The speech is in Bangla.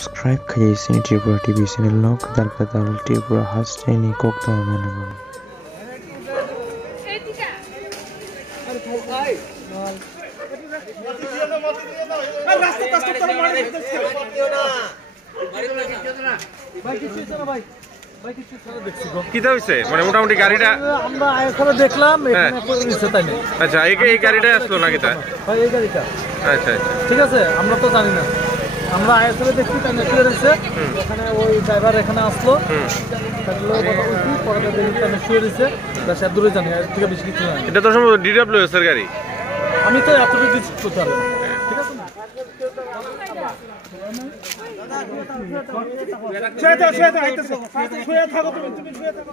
subscribe kaya CHINI TRIPURA TV channel no kadal TRIPURA has CHINI kokto managon. কিটা হইছে মানে মোটামুটি গাড়িটা আমরা এখানে দেখলাম এখানে পড়ে নিছে তাই না আচ্ছা এই গাড়িটা আসলো না কিটা ভাই এই গাড়িটা আচ্ছা আচ্ছা ঠিক আছে আমরা তো জানি না আমরা আইএসএলে দেখছি তাই না ক্লিয়ারেন্সে এখানে ওই ড্রাইভার এখানে আসলো তাহলে কথা বলছি পরে দেখি তাই শুয়ে দিছে বাস এত দূরে জানি এর থেকে বেশি কিছু না এটা তো সম্ভবত ডিডব্লিউএস এর গাড়ি আমি তো এতটুকু কিছু করতে পারবো না ঠিক আছে না শুয়ে থাকো আইতেছে শুয়ে থাকো তুমি শুয়ে থাকো